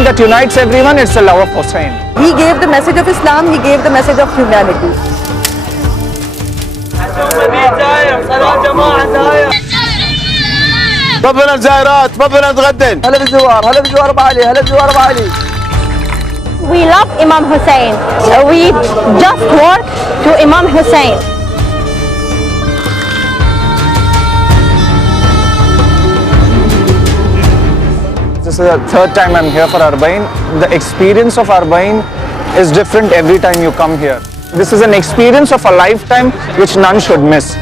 thing that unites everyone, it's the love of Hussein. He gave the message of Islam, he gave the message of humanity. تفضل الزائرات، تفضل نتغدن. هلا بالزوار، هلا بالزوار ابو علي، هلا بالزوار ابو علي. We love Imam Hussein. We just work to Imam Hussein. This is the third time I'm here for Arbaeen. The experience of Arbaeen is different every time you come here. This is an experience of a lifetime which none should miss.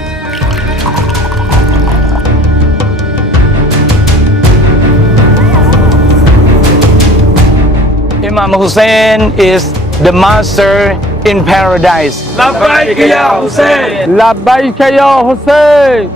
Imam Hussein is the master in paradise. لبيك يا حسين. لبيك يا حسين.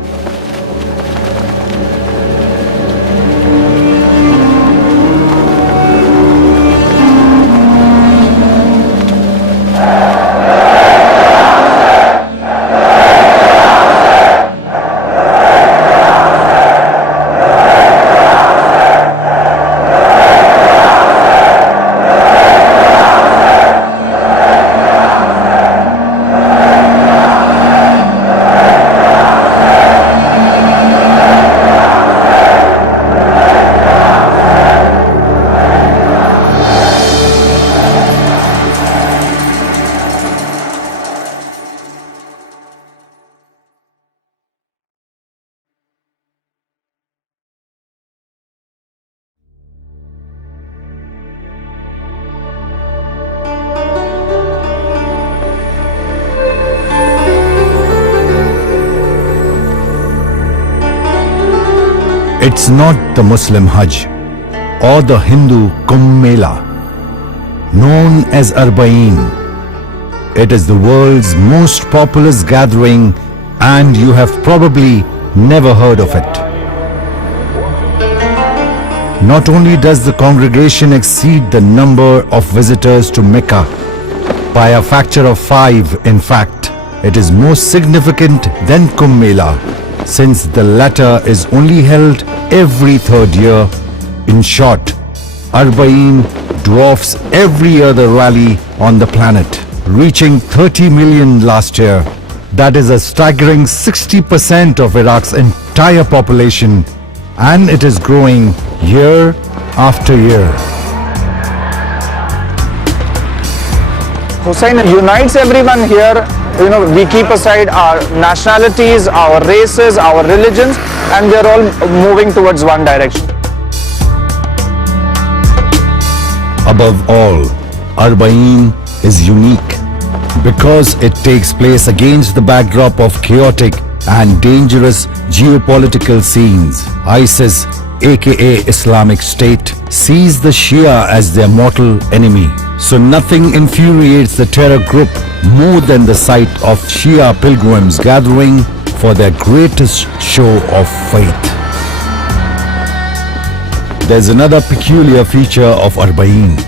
It's not the Muslim Hajj or the Hindu Kumbh Mela, known as Arbaeen. It is the world's most populous gathering and you have probably never heard of it. Not only does the congregation exceed the number of visitors to Mecca by a factor of 5, in fact, it is more significant than Kumbh Mela, since the latter is only held every third year. In short, Arbaeen dwarfs every other rally on the planet, reaching 30 million last year. That is a staggering 60% of Iraq's entire population, and it is growing year after year. Hussein unites everyone here. You know, we keep aside our nationalities, our races, our religions, and they're all moving towards one direction. Above all, Arbaeen is unique because it takes place against the backdrop of chaotic and dangerous geopolitical scenes. ISIS, aka Islamic State, sees the Shia as their mortal enemy. So nothing infuriates the terror group more than the sight of Shia pilgrims gathering for their greatest show of faith. There's another peculiar feature of Arbaeen.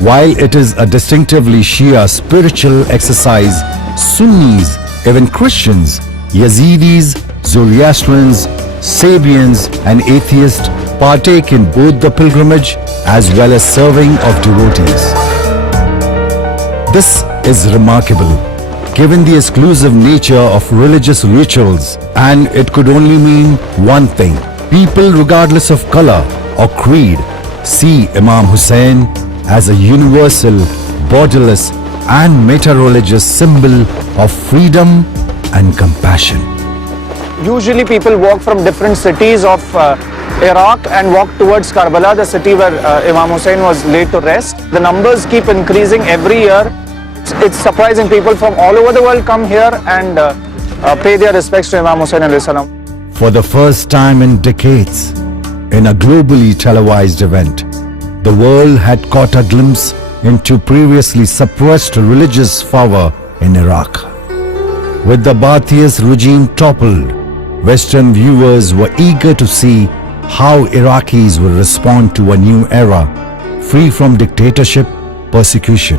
While it is a distinctively Shia spiritual exercise, Sunnis, even Christians, Yazidis, Zoroastrians, Sabians and atheists partake in both the pilgrimage as well as serving of devotees. This is remarkable, given the exclusive nature of religious rituals, and it could only mean one thing. People, regardless of color or creed, see Imam Hussein as a universal, borderless and meta-religious symbol of freedom and compassion. Usually people walk from different cities of Iraq and walk towards Karbala, the city where Imam Hussein was laid to rest. The numbers keep increasing every year. It's surprising, people from all over the world come here and pay their respects to Imam Hussein alayhi salam. For the first time in decades, in a globally televised event, the world had caught a glimpse into previously suppressed religious fervor in Iraq. With the Ba'athist regime toppled, Western viewers were eager to see how Iraqis will respond to a new era, free from dictatorship, persecution.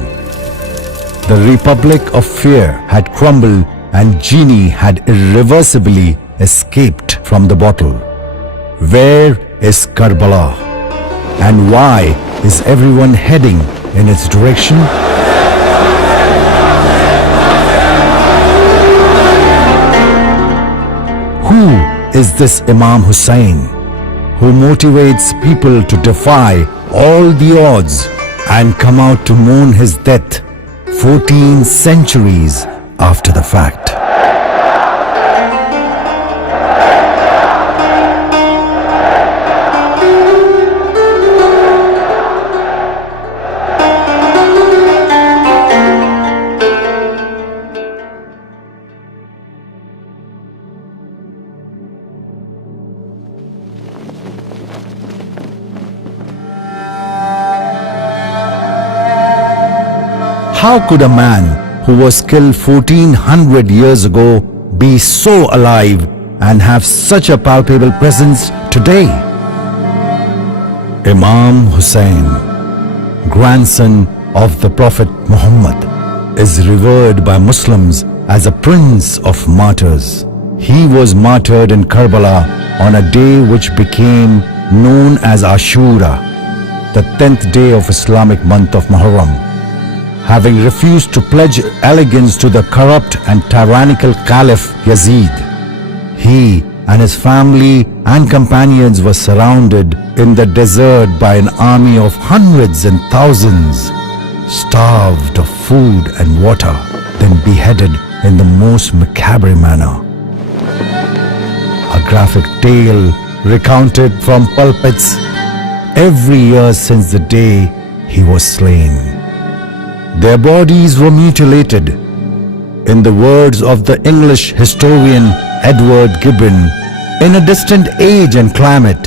The Republic of Fear had crumbled and Genie had irreversibly escaped from the bottle. Where is Karbala? And why is everyone heading in its direction? Who is this Imam Hussain who motivates people to defy all the odds and come out to mourn his death 14 centuries after the fact? How could a man who was killed 1400 years ago be so alive and have such a palpable presence today? Imam Hussain, grandson of the Prophet Muhammad, is revered by Muslims as a prince of martyrs. He was martyred in Karbala on a day which became known as Ashura, the 10th day of Islamic month of Muharram. Having refused to pledge allegiance to the corrupt and tyrannical Caliph Yazid, he and his family and companions were surrounded in the desert by an army of hundreds and thousands, starved of food and water, then beheaded in the most macabre manner. A graphic tale recounted from pulpits every year since the day he was slain. Their bodies were mutilated. In the words of the English historian Edward Gibbon, in a distant age and climate,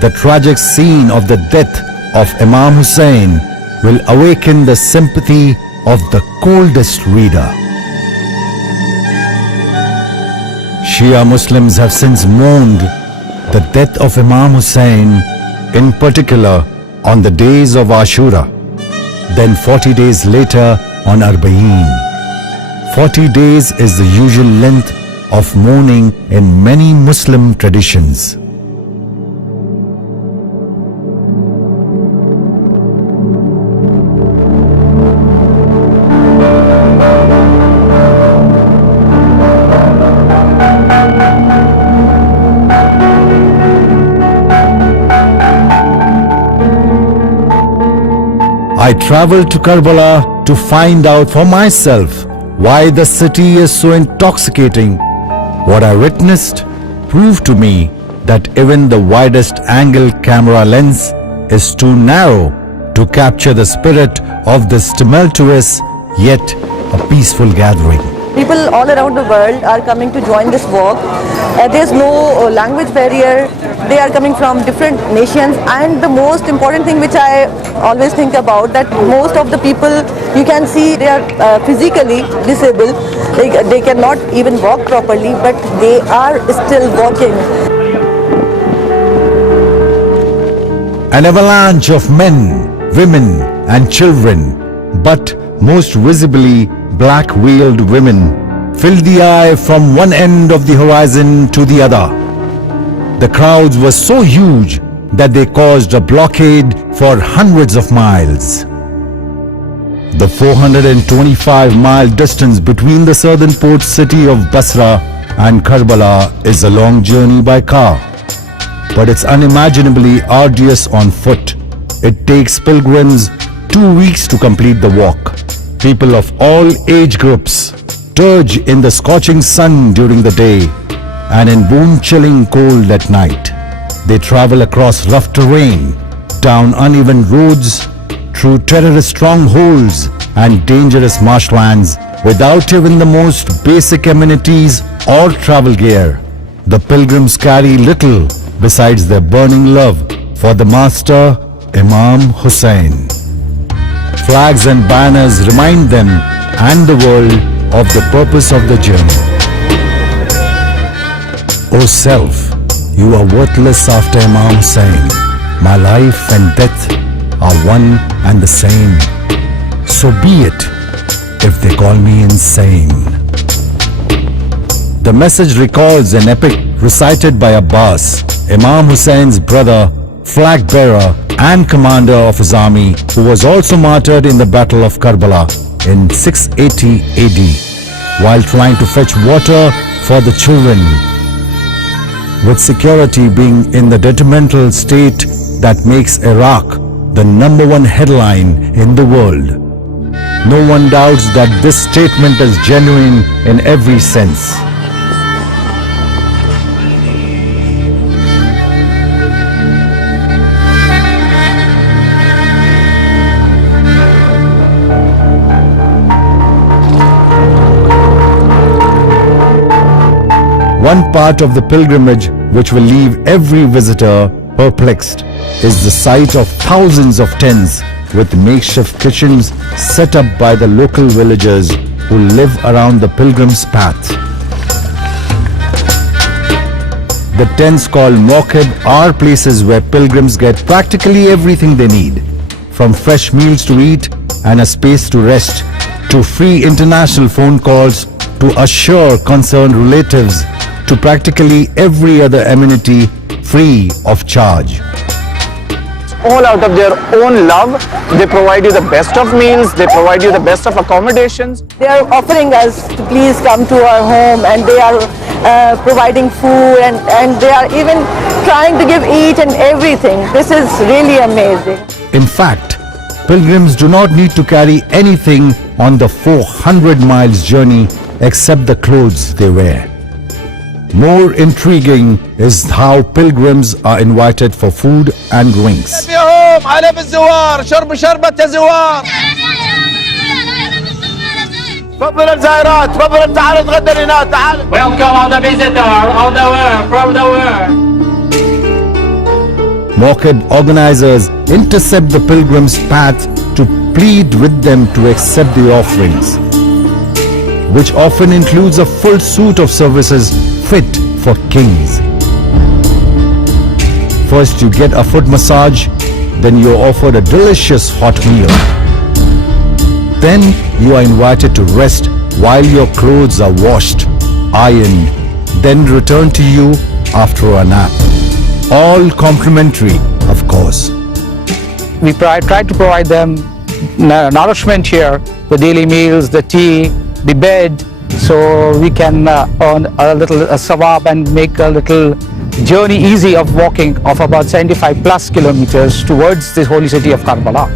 the tragic scene of the death of Imam Hussain will awaken the sympathy of the coldest reader. Shia Muslims have since mourned the death of Imam Hussain, in particular on the days of Ashura. Then 40 days later on Arbaeen. 40 days is the usual length of mourning in many Muslim traditions. I traveled to Karbala to find out for myself why the city is so intoxicating. What I witnessed proved to me that even the widest angle camera lens is too narrow to capture the spirit of this tumultuous yet a peaceful gathering. People all around the world are coming to join this walk. There's no language barrier. They are coming from different nations, and the most important thing which I always think about, that most of the people you can see they are physically disabled. They cannot even walk properly, but they are still walking. An avalanche of men, women and children, but most visibly black-veiled women, filled the eye from one end of the horizon to the other. The crowds were so huge that they caused a blockade for hundreds of miles. The 425-mile distance between the southern port city of Basra and Karbala is a long journey by car, but it's unimaginably arduous on foot. It takes pilgrims 2 weeks to complete the walk. People of all age groups surge in the scorching sun during the day and in bone-chilling cold at night. They travel across rough terrain, down uneven roads, through terrorist strongholds and dangerous marshlands without even the most basic amenities or travel gear. The pilgrims carry little besides their burning love for the master, Imam Hussain. Flags and banners remind them and the world of the purpose of the journey. O self, you are worthless after Imam Hussain. My life and death are one and the same. So be it if they call me insane. The message recalls an epic recited by Abbas, Imam Hussein's brother, flag bearer and commander of his army, who was also martyred in the Battle of Karbala in 680 AD, while trying to fetch water for the children. With security being in the detrimental state that makes Iraq the #1 headline in the world, no one doubts that this statement is genuine in every sense. One part of the pilgrimage which will leave every visitor perplexed is the sight of thousands of tents with makeshift kitchens set up by the local villagers who live around the pilgrim's path. The tents called mawqib are places where pilgrims get practically everything they need, from fresh meals to eat and a space to rest, to free international phone calls, to assure concerned relatives, to practically every other amenity free of charge. All out of their own love, they provide you the best of meals, they provide you the best of accommodations. They are offering us to please come to our home, and they are providing food, and they are even trying to give each and everything. This is really amazing. In fact, pilgrims do not need to carry anything on the 400 miles journey except the clothes they wear. More intriguing is how pilgrims are invited for food and drinks. اليوم على بالزوار شرب شربة زوار. تفضل الزائرات تفضل تعالوا نتغدى هنا تعالوا. Welcome all the visitors all the world, from the world. Mawqib organizers intercept the pilgrims' path to plead with them to accept the offerings, which often includes a full suite of services fit for kings. First you get a foot massage, then you are offered a delicious hot meal. Then you are invited to rest while your clothes are washed, ironed, then returned to you after a nap. All complimentary, of course. We try to provide them nourishment here, the daily meals, the tea, the bed, so we can earn a little sawab and make a little journey easy of walking of about 75 plus kilometers towards the holy city of Karbala.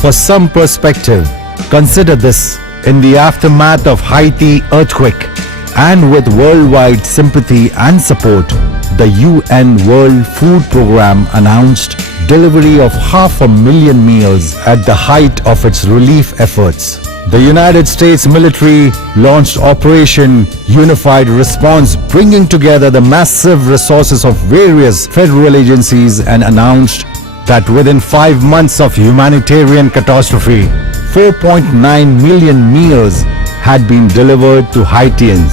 For some perspective, consider this in the aftermath of Haiti earthquake, and with worldwide sympathy and support, the UN World Food Programme announced delivery of 500,000 meals at the height of its relief efforts. The United States military launched Operation Unified Response, bringing together the massive resources of various federal agencies, and announced that within 5 months of humanitarian catastrophe, 4.9 million meals had been delivered to Haitians.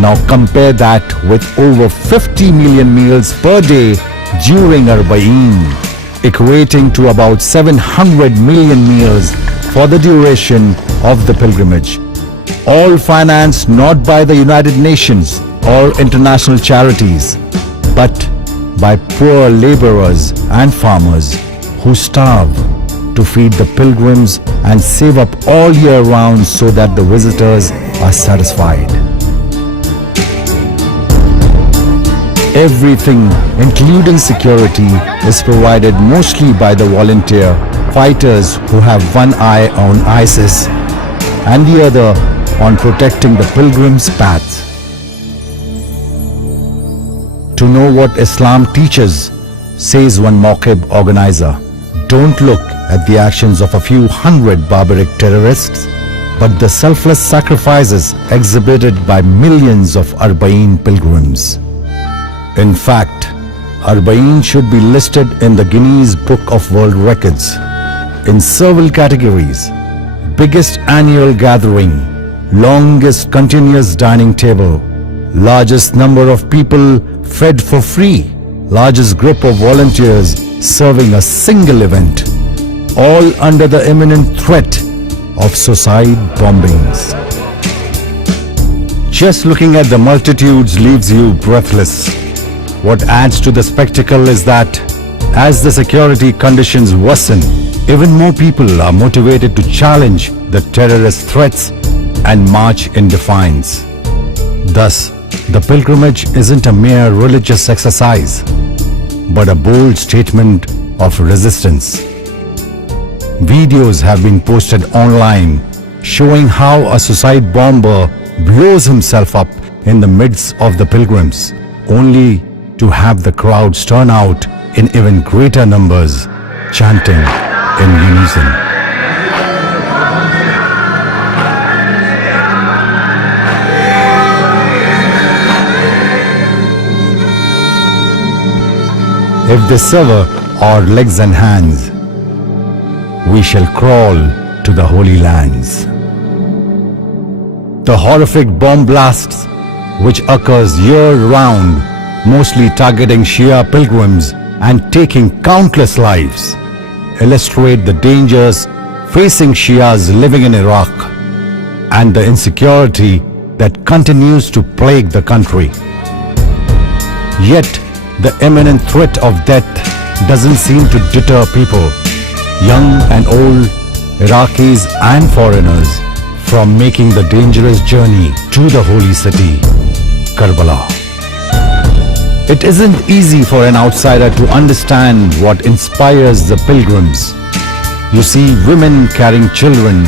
Now compare that with over 50 million meals per day during Arbaeen, equating to about 700 million meals for the duration of the pilgrimage. All financed not by the United Nations or international charities, but by poor laborers and farmers who starve to feed the pilgrims and save up all year round so that the visitors are satisfied. Everything, including security, is provided mostly by the volunteer fighters who have one eye on ISIS and the other on protecting the pilgrim's path. To know what Islam teaches, says one Mawqib organizer, don't look at the actions of a few hundred barbaric terrorists, but the selfless sacrifices exhibited by millions of Arbaeen pilgrims. In fact, Arbaeen should be listed in the Guinness Book of World Records in several categories: biggest annual gathering, longest continuous dining table, largest number of people fed for free, largest group of volunteers serving a single event, all under the imminent threat of suicide bombings. Just looking at the multitudes leaves you breathless. What adds to the spectacle is that as the security conditions worsen, even more people are motivated to challenge the terrorist threats and march in defiance. Thus, the pilgrimage isn't a mere religious exercise, but a bold statement of resistance. Videos have been posted online showing how a suicide bomber blows himself up in the midst of the pilgrims, only to have the crowds turn out in even greater numbers, chanting in unison. If they sever our legs and hands, we shall crawl to the Holy Lands. The horrific bomb blasts, which occurs year-round, mostly targeting Shia pilgrims and taking countless lives, illustrate the dangers facing Shias living in Iraq and the insecurity that continues to plague the country. Yet, the imminent threat of death doesn't seem to deter people, young and old, Iraqis and foreigners, from making the dangerous journey to the holy city, Karbala. It isn't easy for an outsider to understand what inspires the pilgrims. You see women carrying children,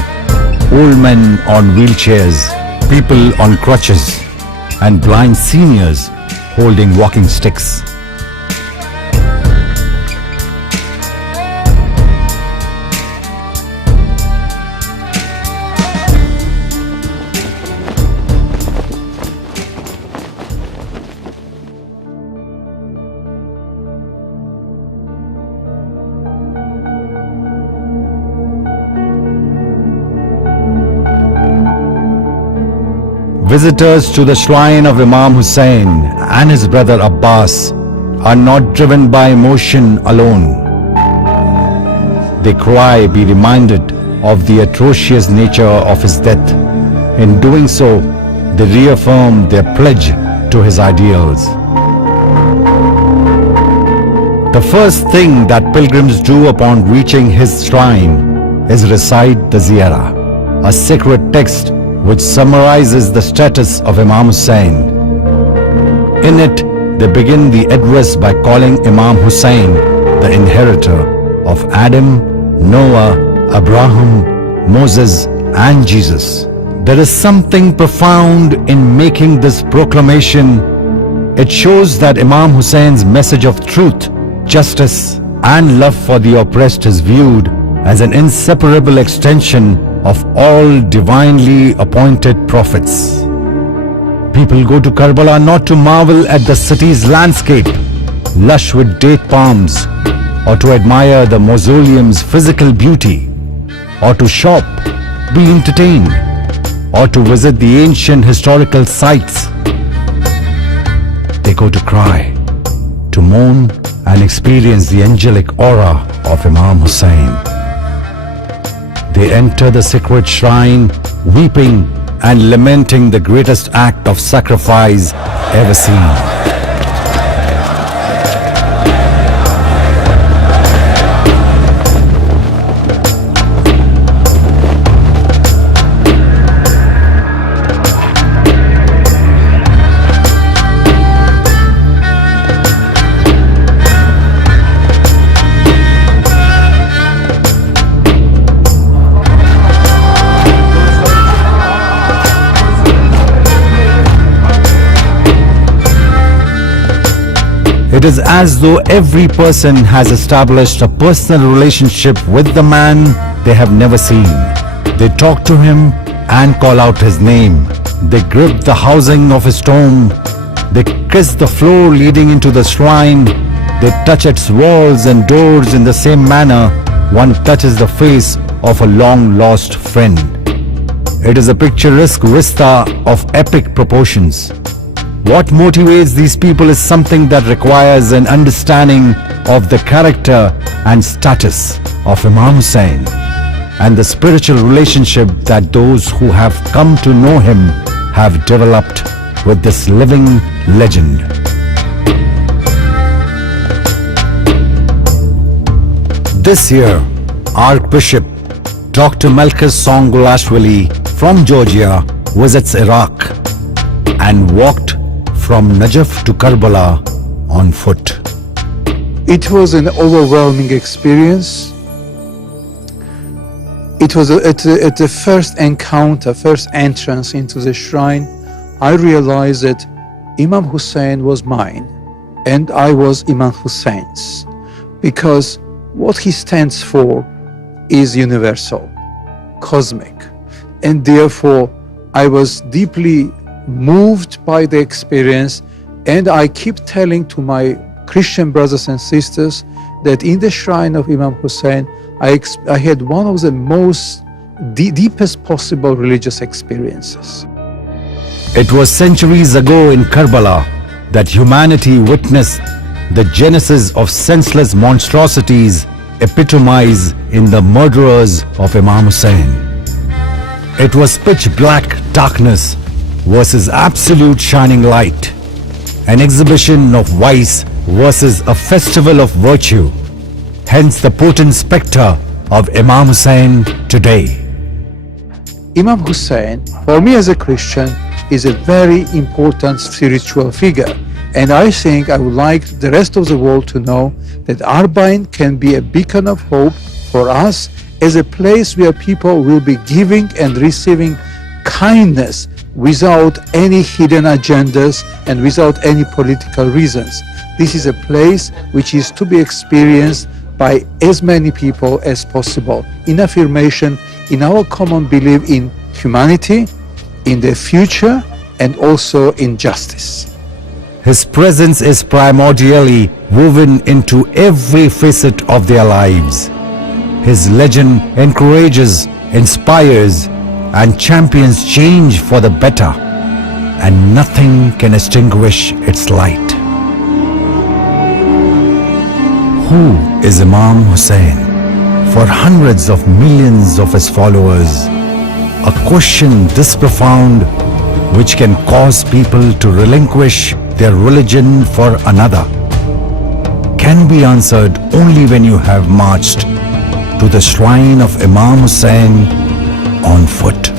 old men on wheelchairs, people on crutches, and blind seniors holding walking sticks. Visitors to the shrine of Imam Hussain and his brother Abbas are not driven by emotion alone. They cry, be reminded of the atrocious nature of his death. In doing so, they reaffirm their pledge to his ideals. The first thing that pilgrims do upon reaching his shrine is recite the Ziyarah, a sacred text which summarizes the status of Imam Hussain. In it, they begin the address by calling Imam Hussain the inheritor of Adam, Noah, Abraham, Moses, and Jesus. There is something profound in making this proclamation. It shows that Imam Hussein's message of truth, justice, and love for the oppressed is viewed as an inseparable extension of all divinely appointed prophets. People go to Karbala not to marvel at the city's landscape, lush with date palms, or to admire the mausoleum's physical beauty, or to shop, be entertained, or to visit the ancient historical sites. They go to cry, to mourn and experience the angelic aura of Imam Hussain. They enter the sacred shrine weeping and lamenting the greatest act of sacrifice ever seen. It is as though every person has established a personal relationship with the man they have never seen. They talk to him and call out his name. They grip the housing of his tomb. They kiss the floor leading into the shrine. They touch its walls and doors in the same manner one touches the face of a long-lost friend. It is a picturesque vista of epic proportions. What motivates these people is something that requires an understanding of the character and status of Imam Hussain and the spiritual relationship that those who have come to know him have developed with this living legend. This year, Archbishop Dr. Malchus Songulashvili from Georgia visits Iraq and walked from Najaf to Karbala on foot. It was an overwhelming experience. It was at the first encounter, first entrance into the shrine, I realized that Imam Hussein was mine and I was Imam Hussein's, because what he stands for is universal, cosmic, and therefore I was deeply moved by the experience, and I keep telling to my Christian brothers and sisters that in the shrine of Imam Hussein, I had one of the most deepest possible religious experiences. It was centuries ago in Karbala that humanity witnessed the genesis of senseless monstrosities epitomized in the murderers of Imam Hussein. It was pitch black darkness versus absolute shining light, an exhibition of vice versus a festival of virtue, hence the potent spectre of Imam Hussein today. Imam Hussein, for me as a Christian, is a very important spiritual figure. And I think I would like the rest of the world to know that Arbaeen can be a beacon of hope for us as a place where people will be giving and receiving kindness without any hidden agendas and without any political reasons. This is a place which is to be experienced by as many people as possible in affirmation, in our common belief in humanity, in the future, and also in justice. His presence is primordially woven into every facet of their lives. His legend encourages, inspires, and champions change for the better, and nothing can extinguish its light. Who is Imam Hussein? For hundreds of millions of his followers, a question this profound which can cause people to relinquish their religion for another can be answered only when you have marched to the shrine of Imam Hussein on foot.